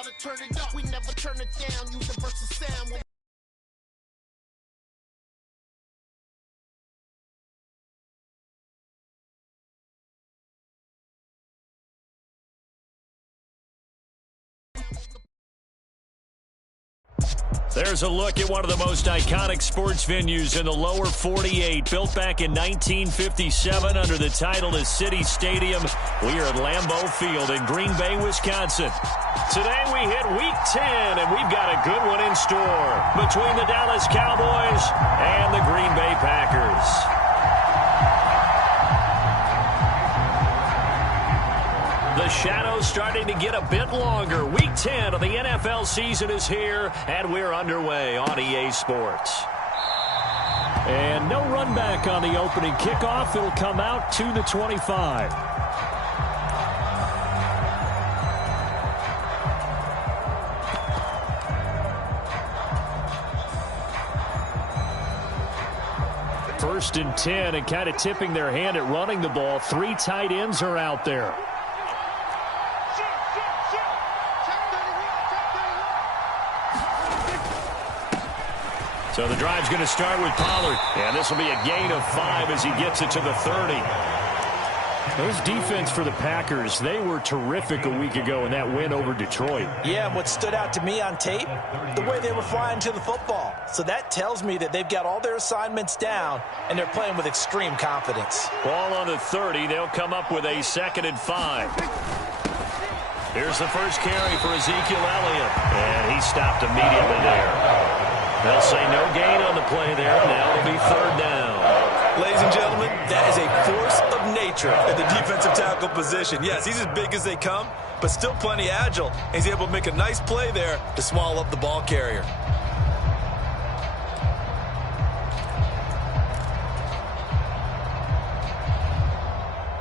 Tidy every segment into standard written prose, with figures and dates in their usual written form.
louder, turn it up. We never turn it down. Universal sound. There's a look at one of the most iconic sports venues in the lower 48. Built back in 1957 under the title of City Stadium. We are at Lambeau Field in Green Bay, Wisconsin. Today we hit Week 10, and we've got a good one in store between the Dallas Cowboys and the Green Bay Packers. The shadow's starting to get a bit longer. Week 10 of the NFL season is here, and we're underway on EA Sports. And no run back on the opening kickoff. It'll come out to the 25. First and 10, and kind of tipping their hand at running the ball. 3 tight ends are out there. So the drive's going to start with Pollard. And this will be a gain of 5 as he gets it to the 30. Those defense for the Packers, they were terrific a week ago in that win over Detroit. Yeah, and what stood out to me on tape, the way they were flying to the football. So that tells me that they've got all their assignments down, and they're playing with extreme confidence. Ball on the 30. They'll come up with a 2nd and 5. Here's the first carry for Ezekiel Elliott. And he stopped immediately there. They'll say no gain on the play there. Now it'll be 3rd down. Ladies and gentlemen, that is a force of nature at the defensive tackle position. Yes, he's as big as they come, but still plenty agile. He's able to make a nice play there to swallow up the ball carrier.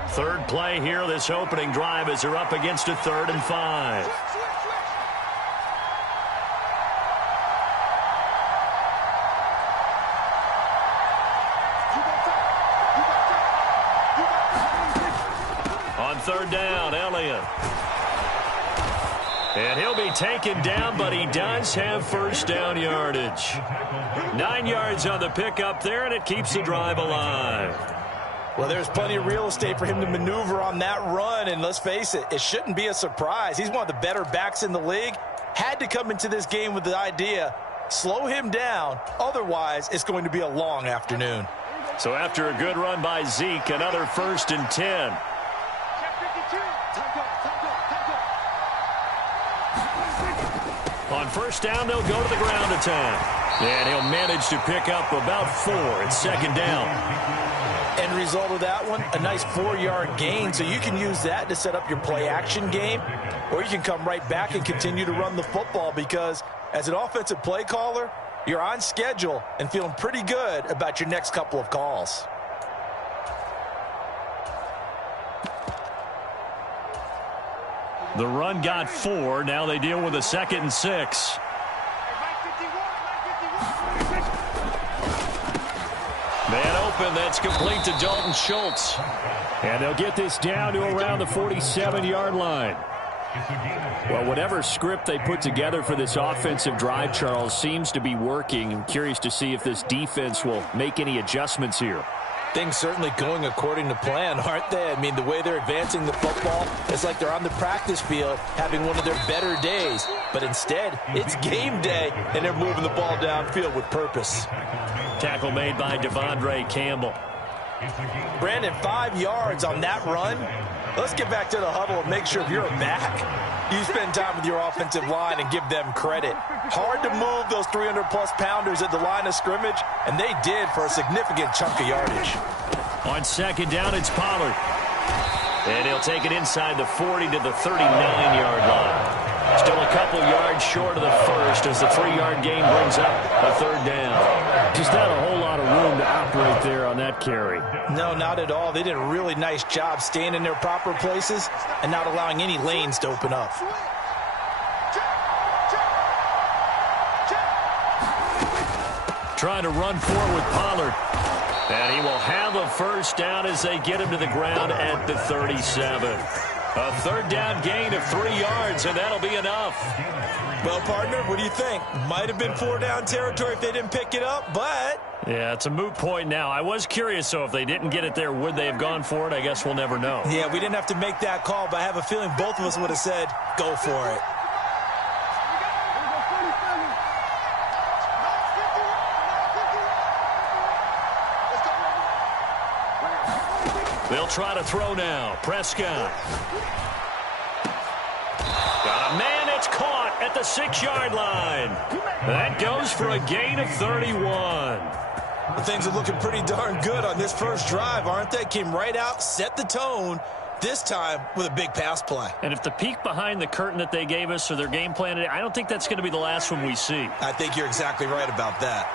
Third play here, this opening drive, as they're up against a 3rd and 5. On 3rd down, Elliott. And he'll be taken down, but he does have first down yardage. 9 yards on the pickup there, and it keeps the drive alive. Well, there's plenty of real estate for him to maneuver on that run, and let's face it, it shouldn't be a surprise. He's one of the better backs in the league. Had to come into this game with the idea, slow him down, otherwise it's going to be a long afternoon. So after a good run by Zeke, another 1st and 10. On 1st down, they'll go to the ground attack. And he'll manage to pick up about 4 at 2nd down. End result of that one, a nice 4-yard gain. So you can use that to set up your play-action game, or you can come right back and continue to run the football because as an offensive play caller, you're on schedule and feeling pretty good about your next couple of calls. The run got 4. Now they deal with a 2nd and 6. Man open. That's complete to Dalton Schultz. And they'll get this down to around the 47-yard line. Well, whatever script they put together for this offensive drive, Charles, seems to be working. I'm curious to see if this defense will make any adjustments here. Things certainly going according to plan, aren't they? I mean, the way they're advancing the football, it's like they're on the practice field having one of their better days. But instead, it's game day, and they're moving the ball downfield with purpose. Tackle made by Devondre Campbell. Brandon, 5 yards on that run. Let's get back to the huddle and make sure if you're a back, you spend time with your offensive line and give them credit. Hard to move those 300-plus pounders at the line of scrimmage, and they did for a significant chunk of yardage. On 2nd down, it's Pollard. And he'll take it inside the 40 to the 39-yard line. Still a couple yards short of the first as the 3-yard gain brings up a 3rd down. Just not a whole lot of room to operate there on that carry. No, not at all. They did a really nice job staying in their proper places and not allowing any lanes to open up. Trying to run forward with Pollard. And he will have a first down as they get him to the ground at the 37. A third down gain of 3 yards, and that'll be enough. Well, partner, what do you think? Might have been 4-down territory if they didn't pick it up, but... Yeah, it's a moot point now. I was curious, so if they didn't get it there, would they have gone for it? I guess we'll never know. Yeah, we didn't have to make that call, but I have a feeling both of us would have said, go for it. They'll try to throw now. Prescott. Got a man. It's caught at the 6-yard line. That goes for a gain of 31. Well, things are looking pretty darn good on this first drive, aren't they? Came right out, set the tone, this time with a big pass play. And if the peek behind the curtain that they gave us or their game plan today, I don't think that's going to be the last one we see. I think you're exactly right about that.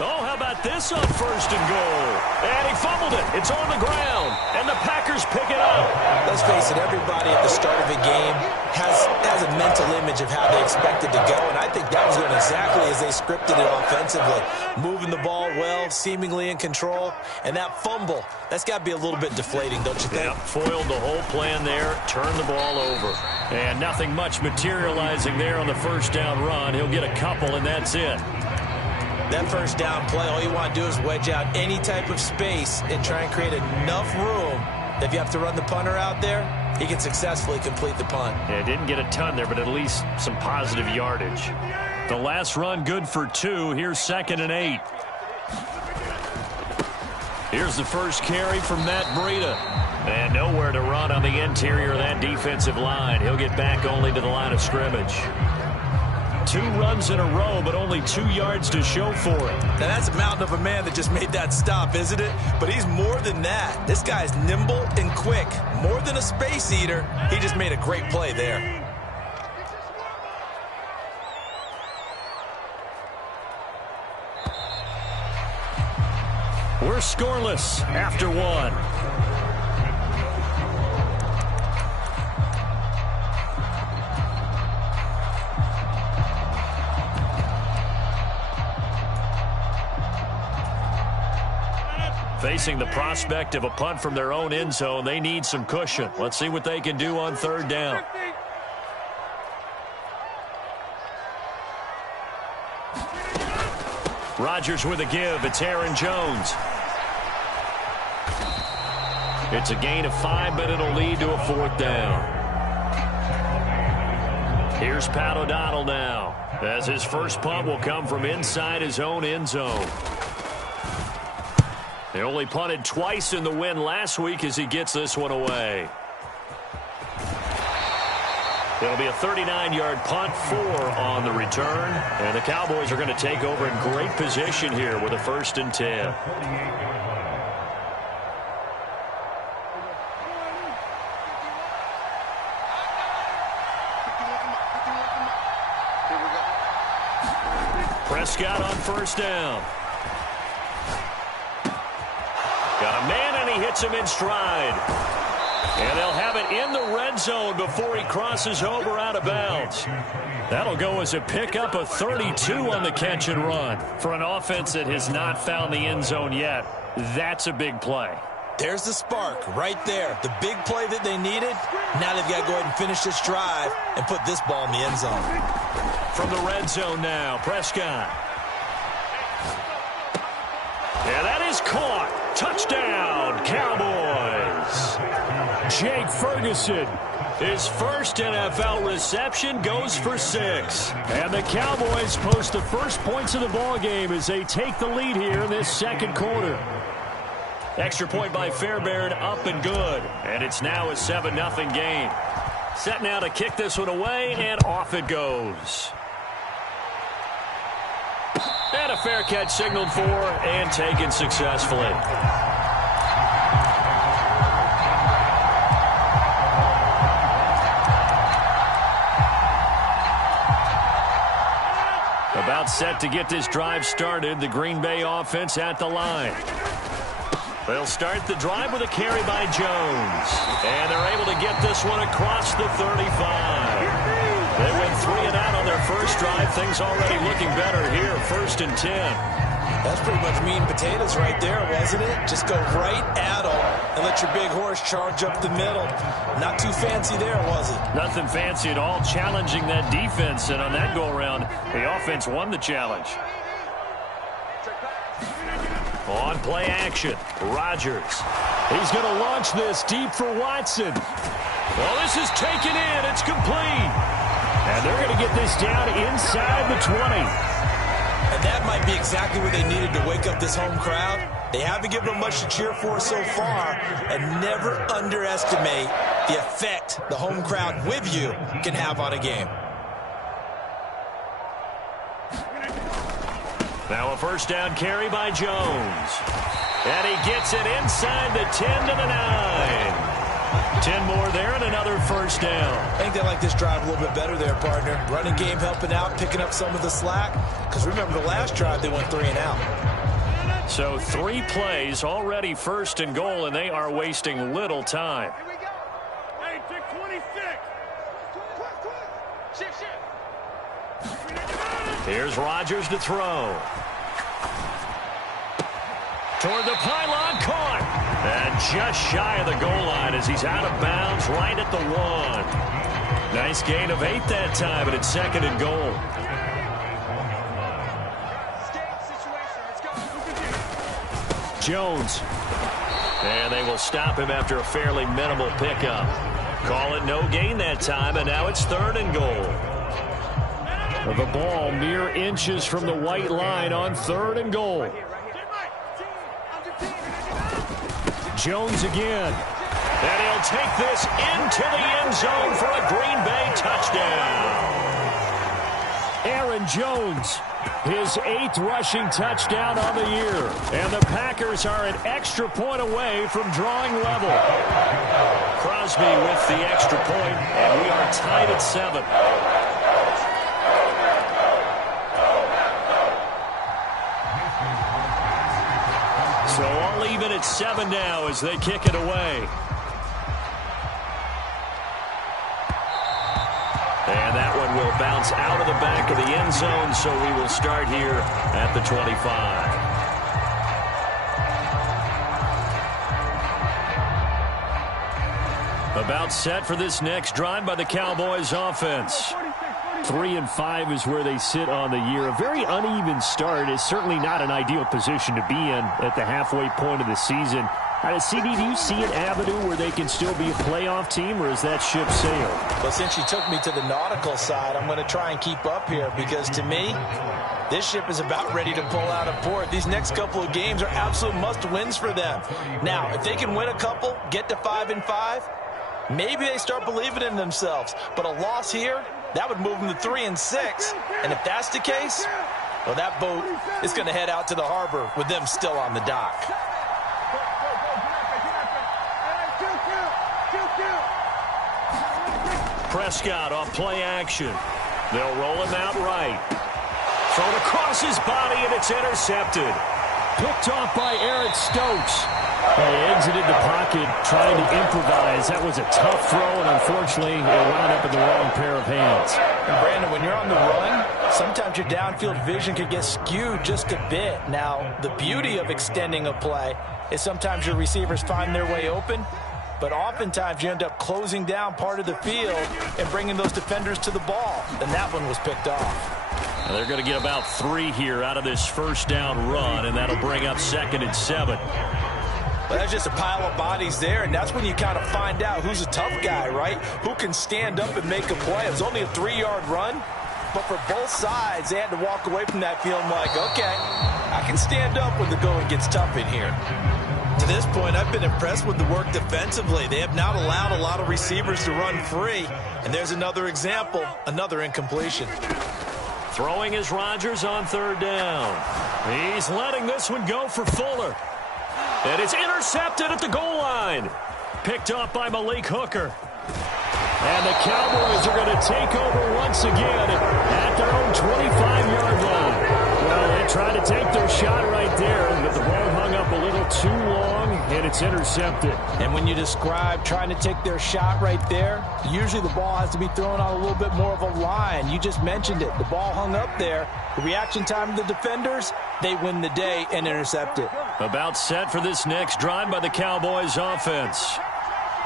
Oh, how about this on 1st and goal? And he fumbled it. It's on the ground, and the Packers pick it up. Let's face it, everybody at the start of a game has a mental image of how they expect it to go, and I think that was going exactly as they scripted it offensively. Moving the ball well, seemingly in control, and that fumble, that's got to be a little bit deflating, don't you think? Yep, foiled the whole plan there, turned the ball over. And nothing much materializing there on the first down run. He'll get a couple, and that's it. That first down play, all you want to do is wedge out any type of space and try and create enough room that if you have to run the punter out there, he can successfully complete the punt. Yeah, didn't get a ton there, but at least some positive yardage. The last run good for 2. Here's 2nd and 8. Here's the first carry from Matt Breida. And nowhere to run on the interior of that defensive line. He'll get back only to the line of scrimmage. 2 runs in a row, but only 2 yards to show for it. Now, that's a mountain of a man that just made that stop, isn't it? But he's more than that. This guy's nimble and quick. More than a space eater, he just made a great play there. We're scoreless after 1. Facing the prospect of a punt from their own end zone, they need some cushion. Let's see what they can do on 3rd down. Rodgers with a give. It's Aaron Jones. It's a gain of 5, but it'll lead to a 4th down. Here's Pat O'Donnell now, as his first punt will come from inside his own end zone. They only punted twice in the win last week as he gets this one away. It'll be a 39-yard punt, 4 on the return. And the Cowboys are going to take over in great position here with a 1st and 10. Prescott on 1st down. Got a man, and he hits him in stride. And they'll have it in the red zone before he crosses over out of bounds. That'll go as a pickup of 32 on the catch and run. For an offense that has not found the end zone yet, that's a big play. There's the spark right there. The big play that they needed. Now they've got to go ahead and finish this drive and put this ball in the end zone. From the red zone now, Prescott. Yeah, that is caught. Touchdown, Cowboys. Jake Ferguson, his first NFL reception, goes for 6. And the Cowboys post the first points of the ballgame as they take the lead here in this 2nd quarter. Extra point by Fairbairn, up and good. And it's now a 7-0 game. Set now to kick this one away, and off it goes. And a fair catch signaled for and taken successfully. About set to get this drive started. The Green Bay offense at the line. They'll start the drive with a carry by Jones. And they're able to get this one across the 35. They went 3 and out on their first drive. Things already looking better here. 1st and 10. That's pretty much meat and potatoes right there, wasn't it? Just go right at them and let your big horse charge up the middle. Not too fancy there, was it? Nothing fancy at all, challenging that defense, and on that go-around, the offense won the challenge. On play action, Rodgers. He's going to launch this deep for Watson. Well, this is taken in. It's complete. And they're going to get this down inside the 20. And that might be exactly what they needed to wake up this home crowd. They haven't given them much to cheer for so far, and never underestimate the effect the home crowd with you can have on a game. Now a first down carry by Jones. And he gets it inside the 10 to the 9. 10 more there and another first down. I think they like this drive a little bit better there, partner. Running game helping out, picking up some of the slack. Because remember the last drive, they went 3 and out. So 3 plays, already first and goal, and they are wasting little time. Here we go. Hey, pick 26. Here's Rodgers to throw. Toward the pylon, caught. And just shy of the goal line as he's out of bounds right at the 1. Nice gain of 8 that time, and it's second and goal. Jones. And they will stop him after a fairly minimal pickup. Call it no gain that time, and now it's third and goal. The ball mere inches from the white line on third and goal. Jones again. And he'll take this into the end zone for a Green Bay touchdown. Aaron Jones, his 8th rushing touchdown on the year. And the Packers are an extra point away from drawing level. Crosby with the extra point, and we are tied at 7. So all even at 7 now as they kick it away. And that one will bounce out of the back of the end zone, so we will start here at the 25. About set for this next drive by the Cowboys offense. 3-5 is where they sit on the year. A very uneven start is certainly not an ideal position to be in at the halfway point of the season. CD, do you see an avenue where they can still be a playoff team, or is that ship sailed? Well, since you took me to the nautical side, I'm going to try and keep up here because, to me, this ship is about ready to pull out of port. These next couple of games are absolute must-wins for them. Now, if they can win a couple, get to 5-5, maybe they start believing in themselves. But a loss here, that would move them to 3-6. And if that's the case, well, that boat is going to head out to the harbor with them still on the dock. Prescott off play action. They'll roll him out right. Thrown across his body, and it's intercepted. Picked off by Eric Stokes. He exited the pocket trying to improvise. That was a tough throw, and unfortunately, it wound up in the wrong pair of hands. And Brandon, when you're on the run, sometimes your downfield vision can get skewed just a bit. Now, the beauty of extending a play is sometimes your receivers find their way open, but oftentimes you end up closing down part of the field and bringing those defenders to the ball, and that one was picked off. Now they're going to get about 3 here out of this first down run, and that'll bring up 2nd and 7. Well, that's just a pile of bodies there, and that's when you kind of find out who's a tough guy, right? Who can stand up and make a play. It was only a 3-yard run, but for both sides, they had to walk away from that feeling like, okay, I can stand up when the going gets tough in here. To this point, I've been impressed with the work defensively. They have not allowed a lot of receivers to run free, and there's another example, another incompletion. Throwing is Rodgers on 3rd down. He's letting this one go for Fuller. And it's intercepted at the goal line. Picked off by Malik Hooker. And the Cowboys are going to take over once again at their own 25-yard line. Well, they tried to take their shot right there, but the ball hung up a little too long, and it's intercepted. And when you describe trying to take their shot right there, usually the ball has to be thrown on a little bit more of a line. You just mentioned it. The ball hung up there. The reaction time of the defenders, they win the day and intercept it. About set for this next drive by the Cowboys offense.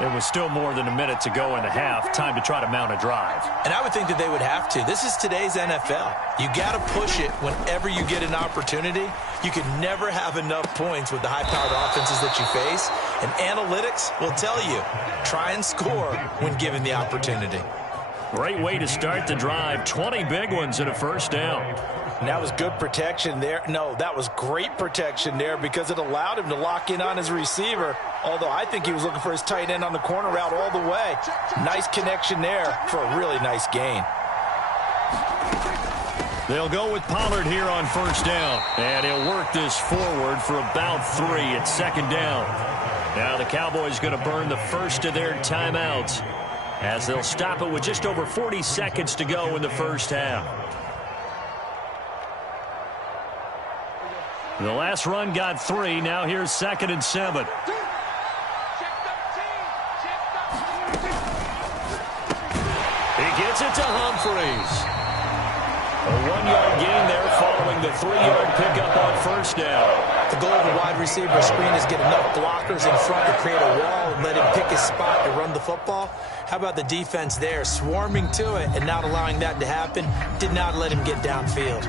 It was still more than a minute to go in the half. Time to try to mount a drive. And I would think that they would have to. This is today's NFL. You got to push it whenever you get an opportunity. You can never have enough points with the high-powered offenses that you face. And analytics will tell you, try and score when given the opportunity. Great way to start the drive. 20 big ones and a first down. And that was good protection there. No, that was great protection there because it allowed him to lock in on his receiver. Although I think he was looking for his tight end on the corner route all the way. Nice connection there for a really nice gain. They'll go with Pollard here on first down. And he'll work this forward for about 3 at second down. Now the Cowboys going to burn the first of their timeouts as they'll stop it with just over 40 seconds to go in the first half. The last run got 3. Now here's 2nd and 7. He gets it to Humphries. A 1-yard gain there following the 3-yard pickup on first down. The goal of a wide receiver screen is get enough blockers in front to create a wall and let him pick his spot to run the football. How about the defense there, swarming to it and not allowing that to happen? Did not let him get downfield.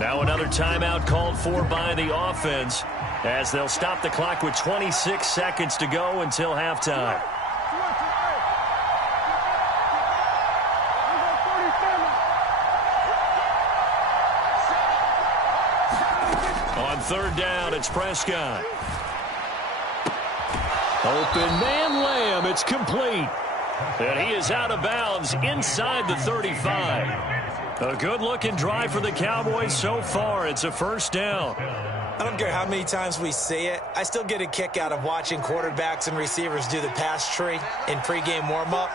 Now another timeout called for by the offense as they'll stop the clock with 26 seconds to go until halftime. On third down, it's Prescott. Open man Lamb, it's complete. And he is out of bounds inside the 35. A good-looking drive for the Cowboys so far. It's a first down. I don't care how many times we say it. I still get a kick out of watching quarterbacks and receivers do the pass tree in pregame warm-up.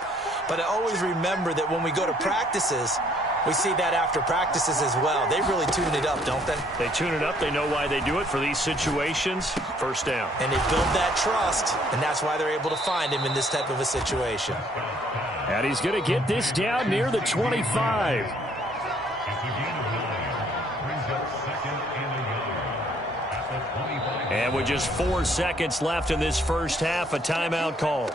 But I always remember that when we go to practices, we see that after practices as well. They really tune it up, don't they? They tune it up. They know why they do it for these situations. First down. And they build that trust, and that's why they're able to find him in this type of a situation. And he's going to get this down near the 25. And with just 4 seconds left in this first half, a timeout call.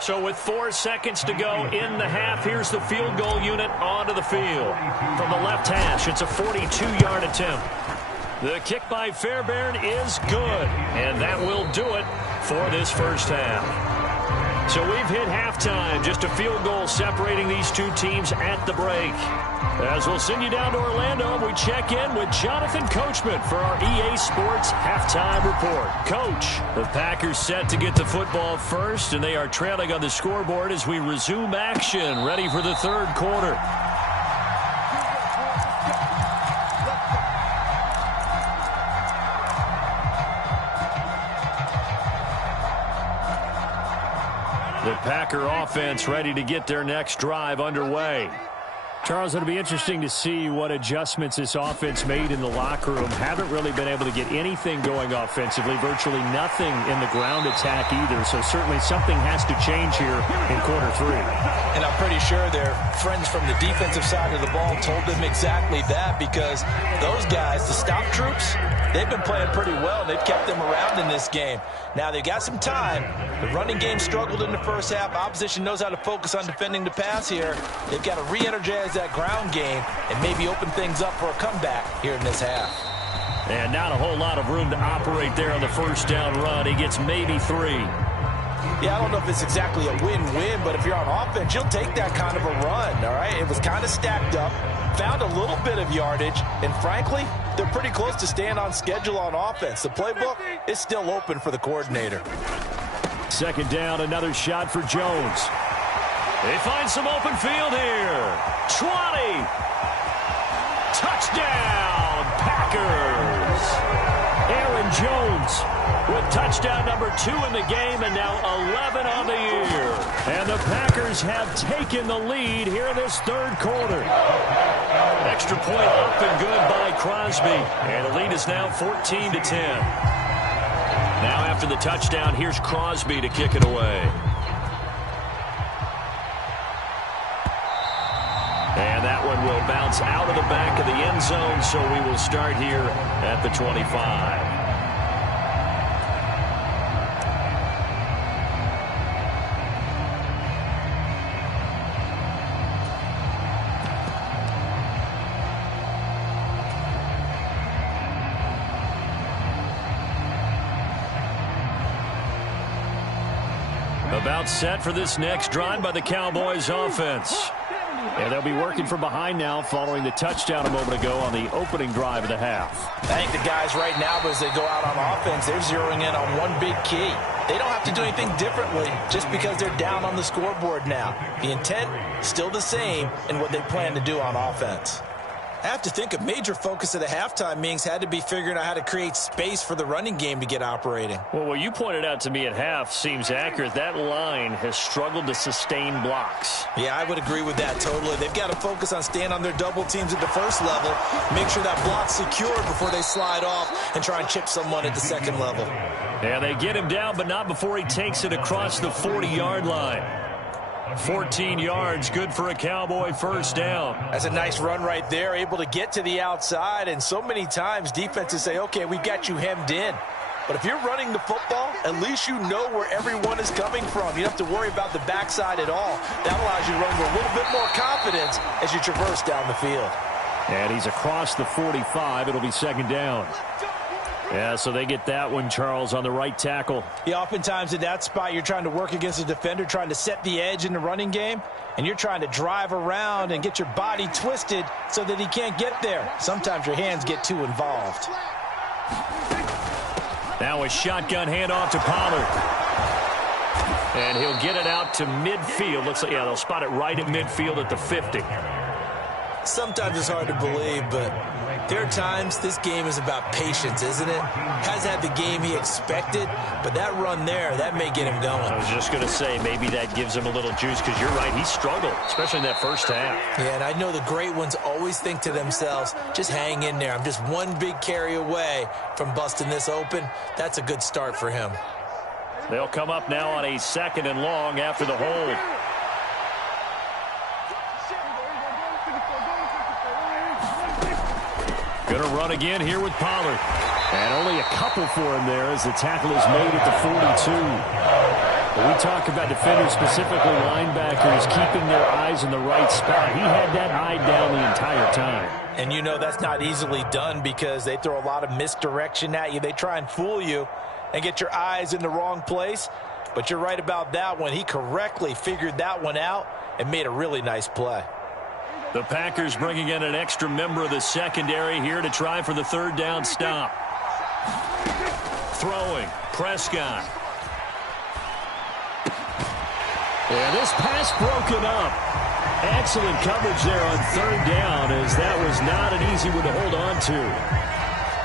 So with 4 seconds to go in the half, here's the field goal unit onto the field. From the left hash, it's a 42-yard attempt. The kick by Fairbairn is good, and that will do it for this first half. So we've hit halftime, just a field goal separating these two teams at the break. As we'll send you down to Orlando, we check in with Jonathan Coachman for our EA Sports Halftime Report. Coach, the Packers set to get the football first, and they are trailing on the scoreboard as we resume action, ready for the third quarter. The Packer offense ready to get their next drive underway. Charles, it'll be interesting to see what adjustments this offense made in the locker room. Haven't really been able to get anything going offensively, virtually nothing in the ground attack either. So certainly something has to change here in quarter 3. And I'm pretty sure their friends from the defensive side of the ball told them exactly that, because those guys, the stop troops, they've been playing pretty well. They've kept them around in this game. Now they got some time. The running game struggled in the first half. Opposition knows how to focus on defending the pass here. They've got to re-energize that ground game and maybe open things up for a comeback here in this half. And not a whole lot of room to operate there on the first down run. He gets maybe 3. Yeah, I don't know if it's exactly a win-win, but if you're on offense, you'll take that kind of a run, all right? It was kind of stacked up, found a little bit of yardage, and frankly, they're pretty close to staying on schedule on offense. The playbook is still open for the coordinator. Second down, another shot for Jones. They find some open field here. 20. Touchdown, Packers. Aaron Jones with touchdown number 2 in the game, and now 11 on the year. And the Packers have taken the lead here in this third quarter. Extra point up and good by Crosby. And the lead is now 14-10. Now after the touchdown, here's Crosby to kick it away. And that and will bounce out of the back of the end zone, so we will start here at the 25. About set for this next drive by the Cowboys offense. And they'll be working from behind now following the touchdown a moment ago on the opening drive of the half. I think the guys right now, as they go out on offense, they're zeroing in on one big key. They don't have to do anything differently just because they're down on the scoreboard now. The intent still the same in what they plan to do on offense. I have to think a major focus of the halftime meetings had to be figuring out how to create space for the running game to get operating. Well, what you pointed out to me at half seems accurate. That line has struggled to sustain blocks. Yeah, I would agree with that totally. They've got to focus on staying on their double teams at the first level, make sure that block's secured before they slide off and try and chip someone at the second level. Yeah, they get him down, but not before he takes it across the 40-yard line. 14 yards, good for a Cowboy first down. That's a nice run right there, able to get to the outside, and so many times defenses say, okay, we've got you hemmed in. But if you're running the football, at least you know where everyone is coming from. You don't have to worry about the backside at all. That allows you to run with a little bit more confidence as you traverse down the field. And he's across the 45. It'll be second down. Yeah, so they get that one, Charles, on the right tackle. Yeah, oftentimes in that spot, you're trying to work against a defender, trying to set the edge in the running game, and you're trying to drive around and get your body twisted so that he can't get there. Sometimes your hands get too involved. Now a shotgun handoff to Pollard. And he'll get it out to midfield. Looks like, yeah, they'll spot it right at midfield at the 50. Sometimes it's hard to believe, but there are times this game is about patience, isn't it? Has had the game he expected, but that run there, that may get him going. I was just going to say, maybe that gives him a little juice, because you're right, he struggled, especially in that first half. Yeah, and I know the great ones always think to themselves, just hang in there. I'm just one big carry away from busting this open. That's a good start for him. They'll come up now on a 2nd and long after the hold. Going to run again here with Pollard. And only a couple for him there as the tackle is made at the 42. When we talk about defenders, specifically linebackers, keeping their eyes in the right spot, he had that eye down the entire time. And you know that's not easily done because they throw a lot of misdirection at you. They try and fool you and get your eyes in the wrong place. But you're right about that one. He correctly figured that one out and made a really nice play. The Packers bringing in an extra member of the secondary here to try for the 3rd down stop. Throwing, Prescott. Yeah, this pass broken up. Excellent coverage there on 3rd down, as that was not an easy one to hold on to.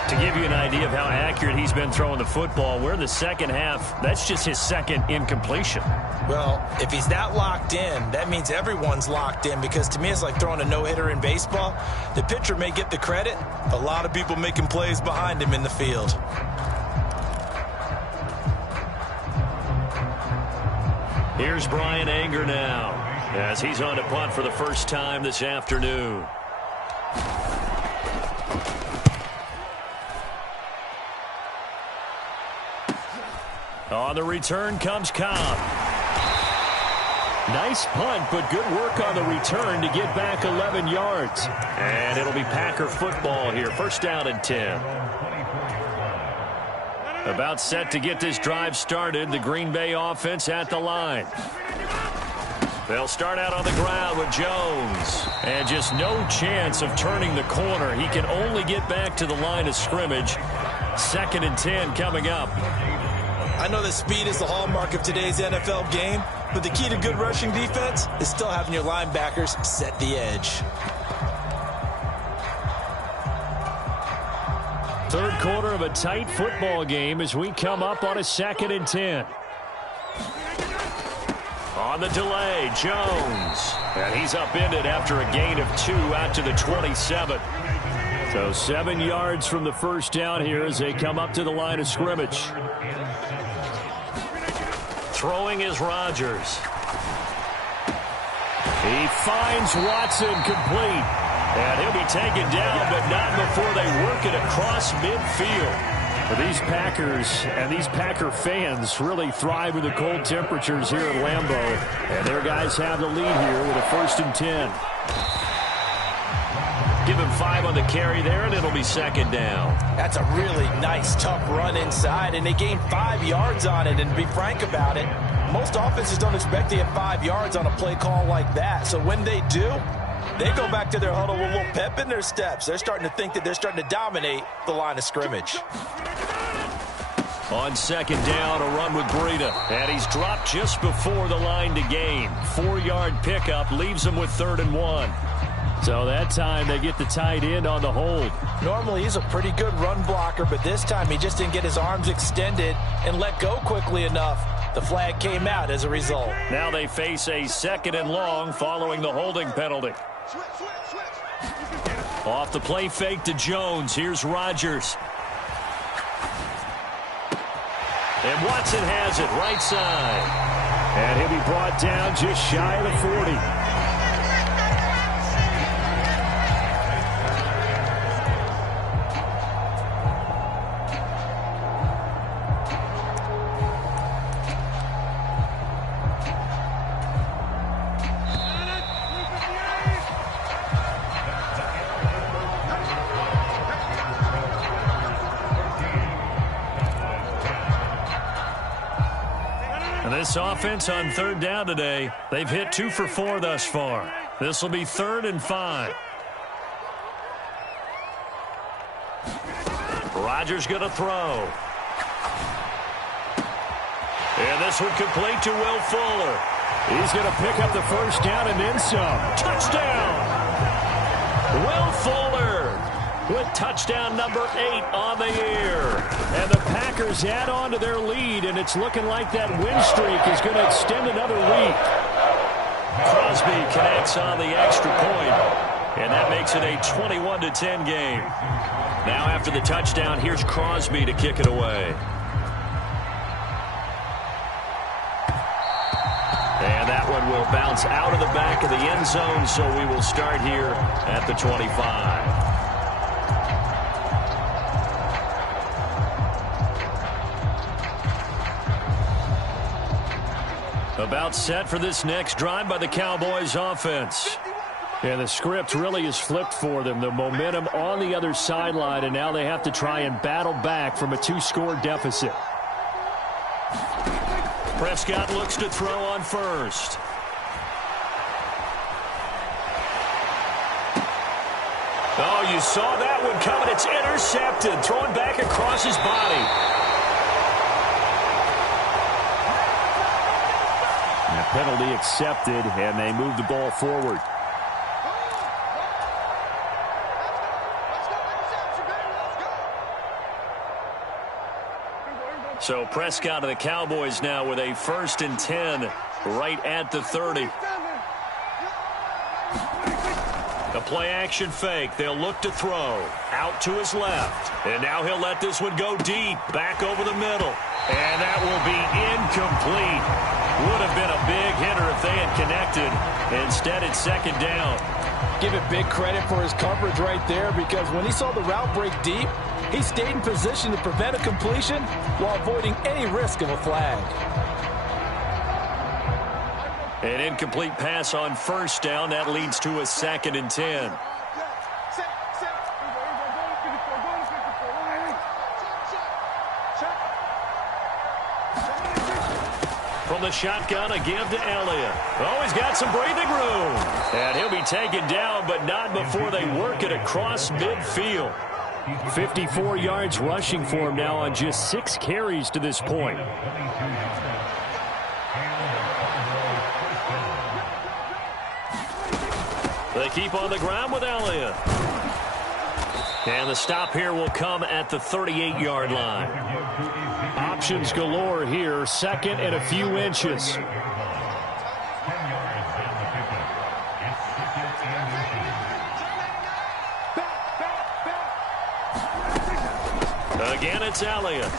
To give you an idea of how accurate he's been throwing the football, we're in the second half. That's just his 2nd incompletion. Well, if he's that locked in, that means everyone's locked in, because to me it's like throwing a no-hitter in baseball. The pitcher may get the credit. A lot of people making plays behind him in the field. Here's Brian Anger now, as he's on to punt for the first time this afternoon. On the return comes Cobb. Nice punt, but good work on the return to get back 11 yards. And it'll be Packer football here. 1st down and 10. About set to get this drive started. The Green Bay offense at the line. They'll start out on the ground with Jones. And just no chance of turning the corner. He can only get back to the line of scrimmage. 2nd and 10 coming up. I know that speed is the hallmark of today's NFL game, but the key to good rushing defense is still having your linebackers set the edge. 3rd quarter of a tight football game as we come up on a 2nd and 10. On the delay, Jones. And he's upended after a gain of 2 out to the 27. So 7 yards from the first down here as they come up to the line of scrimmage. Throwing is Rodgers. He finds Watson complete. And he'll be taken down, but not before they work it across midfield. These Packers and these Packer fans really thrive with the cold temperatures here at Lambeau. And their guys have the lead here with a 1st and 10. Give him 5 on the carry there, and it'll be 2nd down. That's a really nice, tough run inside, and they gained 5 yards on it. And to be frank about it, most offenses don't expect to get 5 yards on a play call like that. So when they do, they go back to their huddle with a little pep in their steps. They're starting to think that they're starting to dominate the line of scrimmage. On 2nd down, a run with Breida. And he's dropped just before the line to gain. 4-yard pickup leaves him with 3rd and 1. So that time they get the tight end on the hold. Normally he's a pretty good run blocker, but this time he just didn't get his arms extended and let go quickly enough. The flag came out as a result. Now they face a 2nd and long following the holding penalty. Off the play fake to Jones. Here's Rodgers. And Watson has it right side. And he'll be brought down just shy of the 40. This offense on 3rd down today, they've hit 2 for 4 thus far. This will be 3rd and 5. Rodgers going to throw. And this one complete to Will Fuller. He's going to pick up the 1st down and then some. Touchdown! Will Fuller with touchdown number 8 on the year. And the Packers add on to their lead, and it's looking like that win streak is going to extend another week. Crosby connects on the extra point, and that makes it a 21-10 game. Now after the touchdown, here's Crosby to kick it away. And that one will bounce out of the back of the end zone, so we will start here at the 25. About set for this next drive by the Cowboys offense. And the script really is flipped for them. The momentum on the other sideline, and now they have to try and battle back from a 2-score deficit. Prescott looks to throw on 1st. Oh, you saw that one coming. It's intercepted. Throwing back across his body. Penalty accepted, and they move the ball forward. So Prescott of the Cowboys now with a 1st and 10 right at the 30. A play action fake. They'll look to throw. Out to his left. And now he'll let this one go deep. Back over the middle. And that will be incomplete. Would have been a big hitter if they had connected. Instead, it's 2nd down. Give it big credit for his coverage right there, because when he saw the route break deep, he stayed in position to prevent a completion while avoiding any risk of a flag. An incomplete pass on 1st down. That leads to a 2nd and 10. From the shotgun, a give to Elliott. Oh, he's got some breathing room. And he'll be taken down, but not before they work it across midfield. 54 yards rushing for him now on just 6 carries to this point. They keep on the ground with Elliott. And the stop here will come at the 38-yard line. Options galore here. 2nd and a few inches. Again, it's Elliott.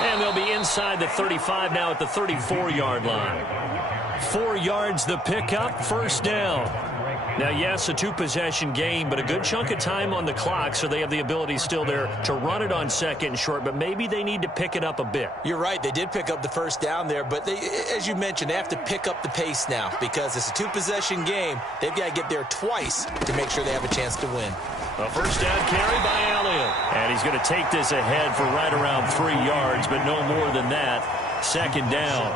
And they'll be inside the 35 now at the 34-yard line. 4 yards the pickup, first down. Now, yes, a 2-possession game, but a good chunk of time on the clock, so they have the ability still there to run it on second and short, but maybe they need to pick it up a bit. You're right. They did pick up the first down there, but as you mentioned, they have to pick up the pace now because it's a 2-possession game. They've got to get there twice to make sure they have a chance to win. A first down carry by Elliott. And he's going to take this ahead for right around 3 yards, but no more than that. Second down.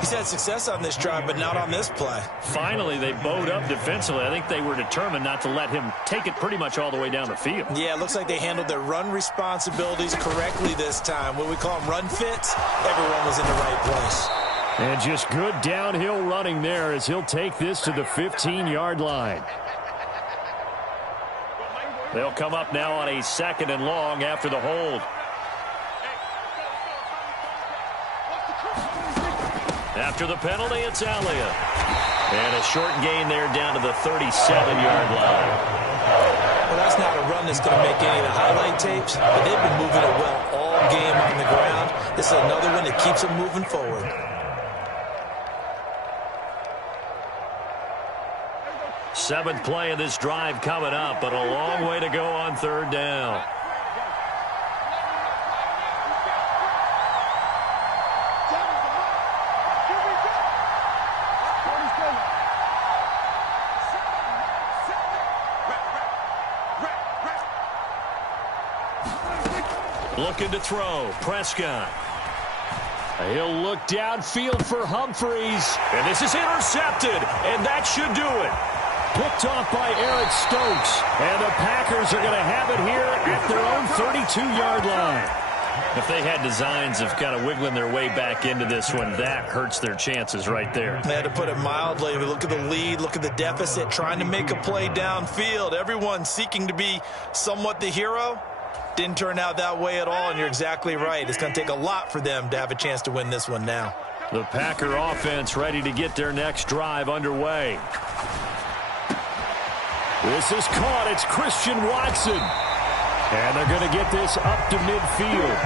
He's had success on this drive, but not on this play. Finally, they bowed up defensively. I think they were determined not to let him take it pretty much all the way down the field. Yeah, it looks like they handled their run responsibilities correctly this time. What we call them run fits, everyone was in the right place. And just good downhill running there as he'll take this to the 15-yard line. They'll come up now on a second and long after the hold. After the penalty, it's Elliott. And a short gain there down to the 37-yard line. Well, that's not a run that's going to make any of the highlight tapes, but they've been moving it well all game on the ground. This is another one that keeps them moving forward. Seventh play of this drive coming up, but a long way to go on third down. Looking to throw. Prescott. He'll look downfield for Humphreys. And this is intercepted. And that should do it. Picked off by Eric Stokes. And the Packers are going to have it here at their own 32-yard line. If they had designs of kind of wiggling their way back into this one, that hurts their chances right there. They had to put it mildly. Look at the lead. Look at the deficit. Trying to make a play downfield. Everyone seeking to be somewhat the hero. Didn't turn out that way at all, and you're exactly right. It's going to take a lot for them to have a chance to win this one now. The Packer offense ready to get their next drive underway. This is caught. It's Christian Watson. And they're going to get this up to midfield.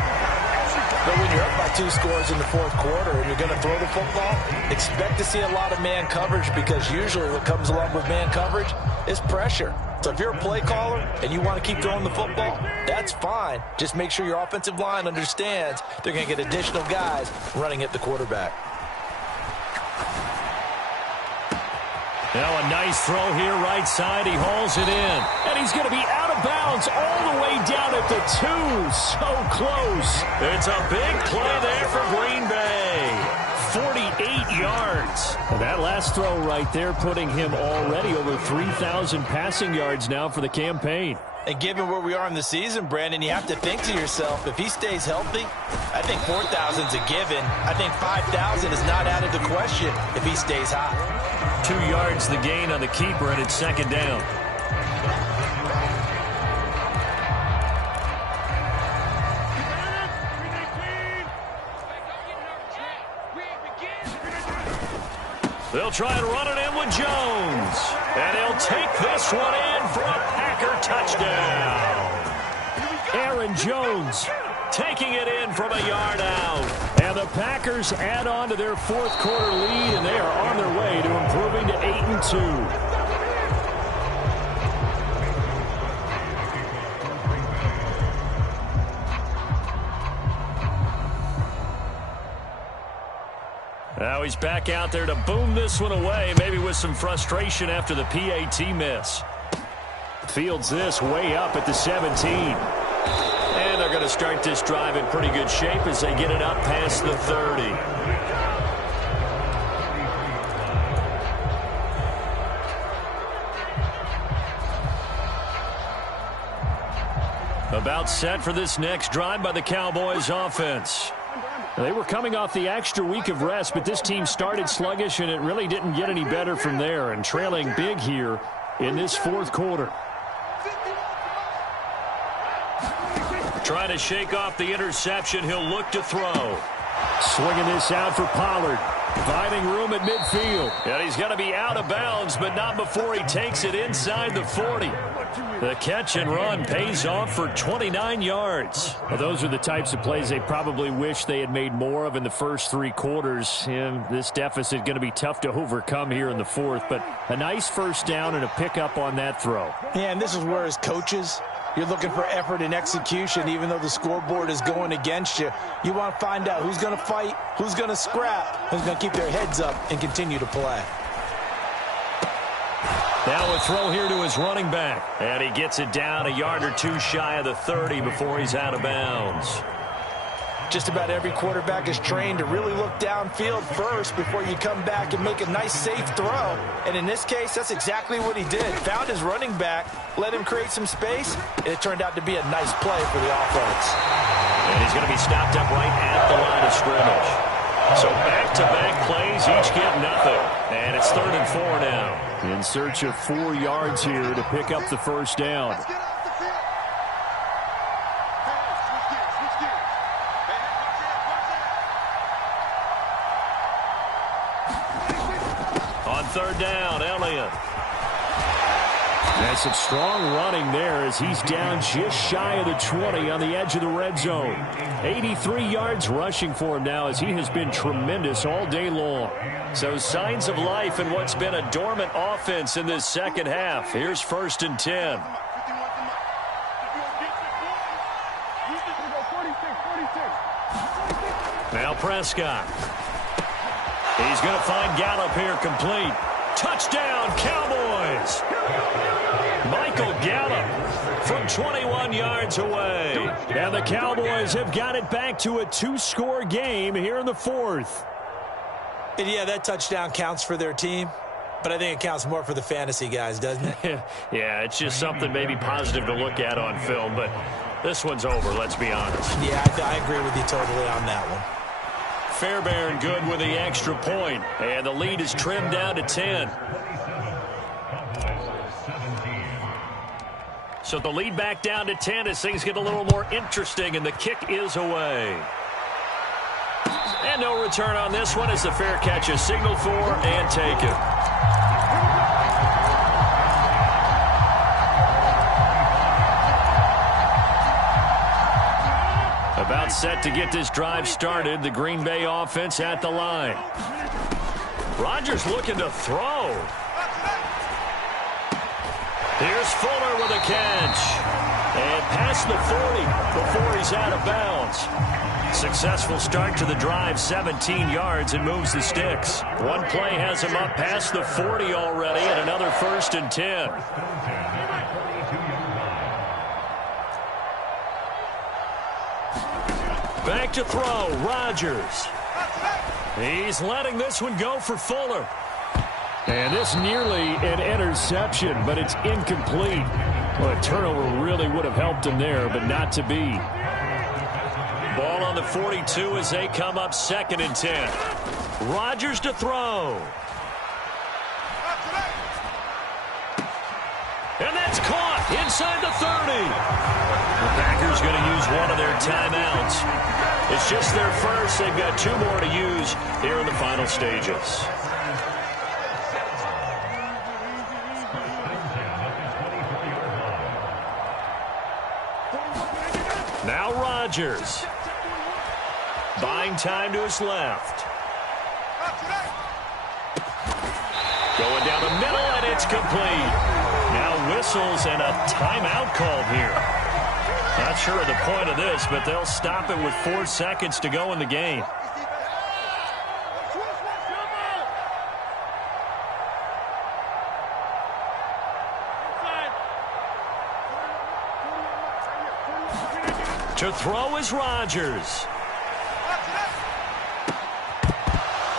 But when you're up by 2 scores in the fourth quarter and you're going to throw the football, expect to see a lot of man coverage because usually what comes along with man coverage is pressure. So if you're a play caller and you want to keep throwing the football, that's fine. Just make sure your offensive line understands they're going to get additional guys running at the quarterback. Now a nice throw here right side. He hauls it in. And he's going to be out of bounds all the way down at the 2. So close. It's a big play there for Green Bay. 48 yards. And that last throw right there putting him already over 3,000 passing yards now for the campaign. And given where we are in the season, Brandon, you have to think to yourself, if he stays healthy, I think 4,000 is a given. I think 5,000 is not out of the question if he stays hot. 2 yards the gain on the keeper, and it's second down. They'll try and run it in with Jones. And he'll take this one in for a Packer touchdown. Aaron Jones taking it in from a yard out. And the Packers add on to their fourth quarter lead, and they are on their way to improving to 8-2. Now he's back out there to boom this one away, maybe with some frustration after the PAT miss. Fields this way up at the 17. And they're going to start this drive in pretty good shape as they get it up past the 30. About set for this next drive by the Cowboys offense. They were coming off the extra week of rest, but this team started sluggish, and it really didn't get any better from there, and trailing big here in this fourth quarter. Trying to shake off the interception. He'll look to throw. Swinging this out for Pollard. Finding room at midfield. And he's going to be out of bounds, but not before he takes it inside the 40. The catch and run pays off for 29 yards. Well, those are the types of plays they probably wish they had made more of in the first 3 quarters. And this deficit going to be tough to overcome here in the fourth. But a nice first down and a pickup on that throw. Yeah, and this is where as coaches, you're looking for effort and execution. Even though the scoreboard is going against you, you want to find out who's going to fight, who's going to scrap, who's going to keep their heads up and continue to play. Now a throw here to his running back. And he gets it down a yard or 2 shy of the 30 before he's out of bounds. Just about every quarterback is trained to really look downfield first before you come back and make a nice, safe throw. And in this case, that's exactly what he did. Found his running back, let him create some space, and it turned out to be a nice play for the offense. And he's going to be stopped up right at the line of scrimmage. So back-to-back plays, each get nothing. And it's 3rd and 4 now. In search of 4 yards here to pick up the first down. On 3rd down, Elliott. That's some strong running there as he's down just shy of the 20 on the edge of the red zone. 83 yards rushing for him now as he has been tremendous all day long. So signs of life in what's been a dormant offense in this second half. Here's 1st and 10. Now Prescott. He's going to find Gallup here complete. Touchdown, Cowboys! Michael Gallup from 21 yards away. And the Cowboys have got it back to a 2-score game here in the 4th. And yeah, that touchdown counts for their team, but I think it counts more for the fantasy guys, doesn't it? Yeah, it's just something maybe positive to look at on film, but this one's over, let's be honest. Yeah, I agree with you totally on that one. Fairbairn good with the extra point, and the lead is trimmed down to 10. So the lead back down to 10 as things get a little more interesting, and the kick is away. And no return on this one as the fair catch is signaled for and taken. About set to get this drive started. The Green Bay offense at the line. Rodgers looking to throw. Here's Fuller with a catch. And past the 40 before he's out of bounds. Successful start to the drive, 17 yards, and moves the sticks. One play has him up past the 40 already, and another 1st and 10. Back to throw, Rodgers. He's letting this one go for Fuller. And this nearly an interception, but it's incomplete. Well, a turnover really would have helped him there, but not to be. Ball on the 42 as they come up 2nd and 10. Rodgers to throw. And that's caught inside the 30. The Packers going to use one of their timeouts. It's just their first. They've got 2 more to use here in the final stages. Now Rodgers. Buying time to his left. Going down the middle, and it's complete. Now whistles and a timeout called here. Not sure of the point of this, but they'll stop it with 4 seconds to go in the game. To throw is Rodgers.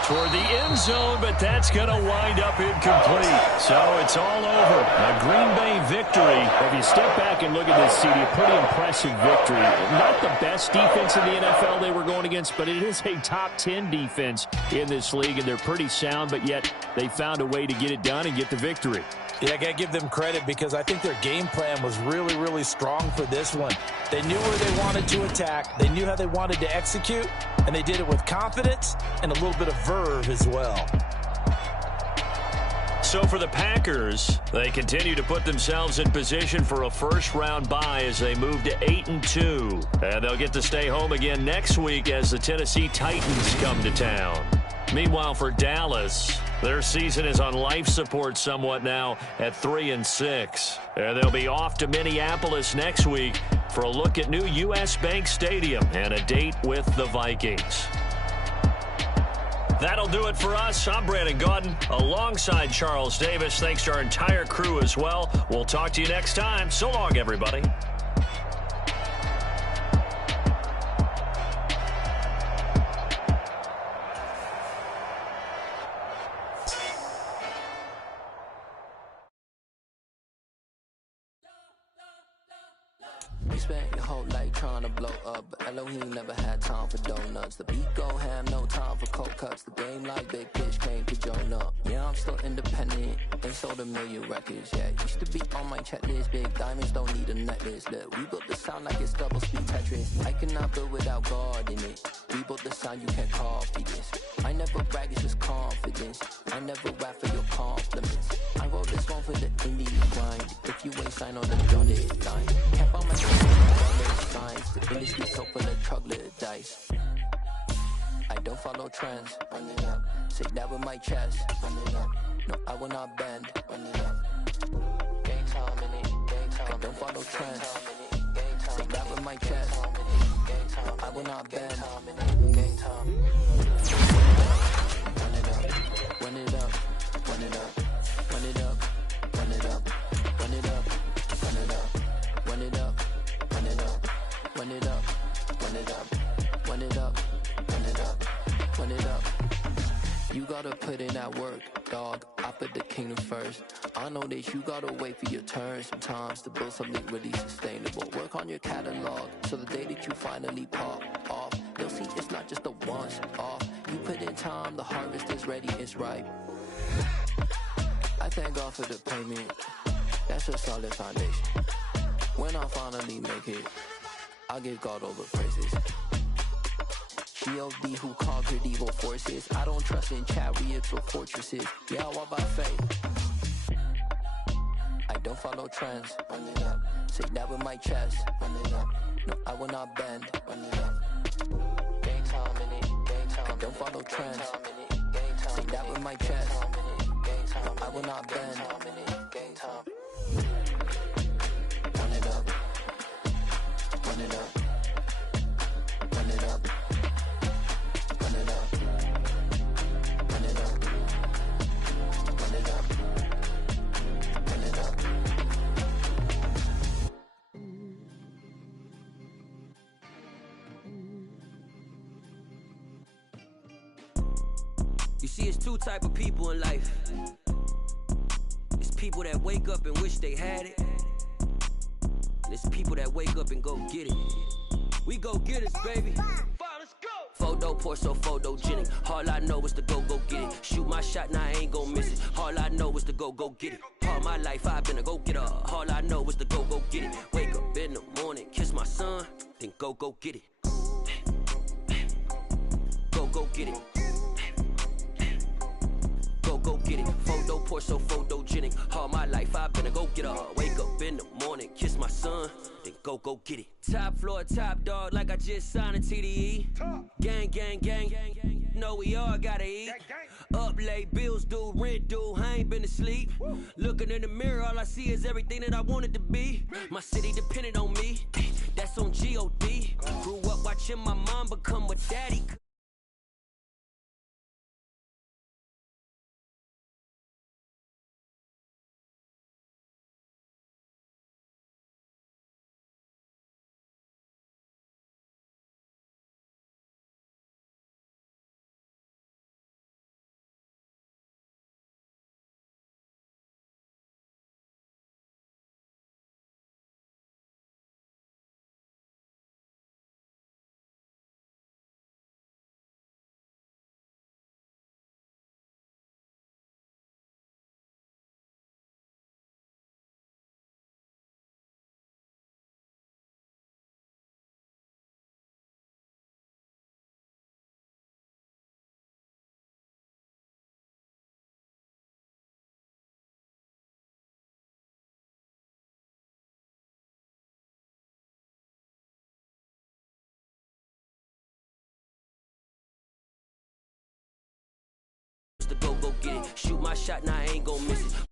Toward the end zone, but that's going to wind up incomplete. So it's all over. A Green Bay victory. If you step back and look at this, CD, a pretty impressive victory. Not the best defense in the NFL they were going against, but it is a top 10 defense in this league, and they're pretty sound, but yet they found a way to get it done and get the victory. Yeah, I got to give them credit because I think their game plan was really, really strong for this one. They knew where they wanted to attack. They knew how they wanted to execute, and they did it with confidence and a little bit of verve as well. So for the Packers, they continue to put themselves in position for a first-round bye as they move to 8-2. And they'll get to stay home again next week as the Tennessee Titans come to town. Meanwhile, for Dallas, their season is on life support somewhat now at 3-6. And they'll be off to Minneapolis next week for a look at new U.S. Bank Stadium and a date with the Vikings. That'll do it for us. I'm Brandon Gaudin alongside Charles Davis. Thanks to our entire crew as well. We'll talk to you next time. So long, everybody. You spent your whole life trying to blow up, but Elohim never had time for donuts. The beat go ham, no time for cold cuts. The game like big bitch came to join up. Yeah, I'm still independent, ain't sold a million records yet. Used to be on my checklist, big diamonds don't need a necklace. Look, we built the sound like it's double speed Tetris. I cannot build without God in it. We built the sound, you can't copy this. I never brag, it's just confidence. I never rap for your compliments. I wrote this one for the indie grind. If you ain't signed on the dotted line, can't find my signs. The industry so full of troglodytes. I don't follow trends. Say that with my chest. No, I will not bend. Game time in it. I don't follow trends. Say that with my chest. No, I will not bend. Game time. Run it up. Run it up. Run it up. Run it up. Run it up. Run it up. Run it up. Run it up. Run it up. Run it up. Run it up. Run it up. Run it up. Run it up. You gotta put in that work, dog. I put the kingdom first. I know that you gotta wait for your turn sometimes to build something really sustainable. Work on your catalog, so the day that you finally pop off, you'll see it's not just a once off. You put in time, the harvest is ready, it's ripe. I thank God for the payment. That's a solid foundation. When I finally make it, I'll give God all the praises. G.O.D. who conquered evil forces. I don't trust in chariots or fortresses. Yeah, I walk by faith. I don't follow trends. Say that with my chest. No, I will not bend. Game time in it. I don't follow trends. Say that with my chest. No, I will not bend. Game time. Run it up. Run it up. Run it up. Run it up. Run it up. Run it up. Run it up. You see, it's two type of people in life. It's people that wake up and wish they had it. And it's people that wake up and go get it. We go get it, baby. Let's go. Photo pour so photogenic. All I know is to go get it. Shoot my shot, now I ain't gon' miss it. All I know is to go get it. All my life I've been a go getter. All I know is to go get it. Wake up in the morning, kiss my son, then go get it. Go get it. Go get it. Photo pour so photogenic. All my life I've been a go getter. Wake up in the morning, kiss my son, then go get it. Top floor, top dog, like I just signed a TDE. Gang. Know we all gotta eat. Up late, bills due, rent due, I ain't been asleep. Looking in the mirror, all I see is everything that I wanted to be. My city depended on me, that's on G.O.D. Grew up watching my mom become a daddy. get it. Shoot my shot, now I ain't gon' miss it.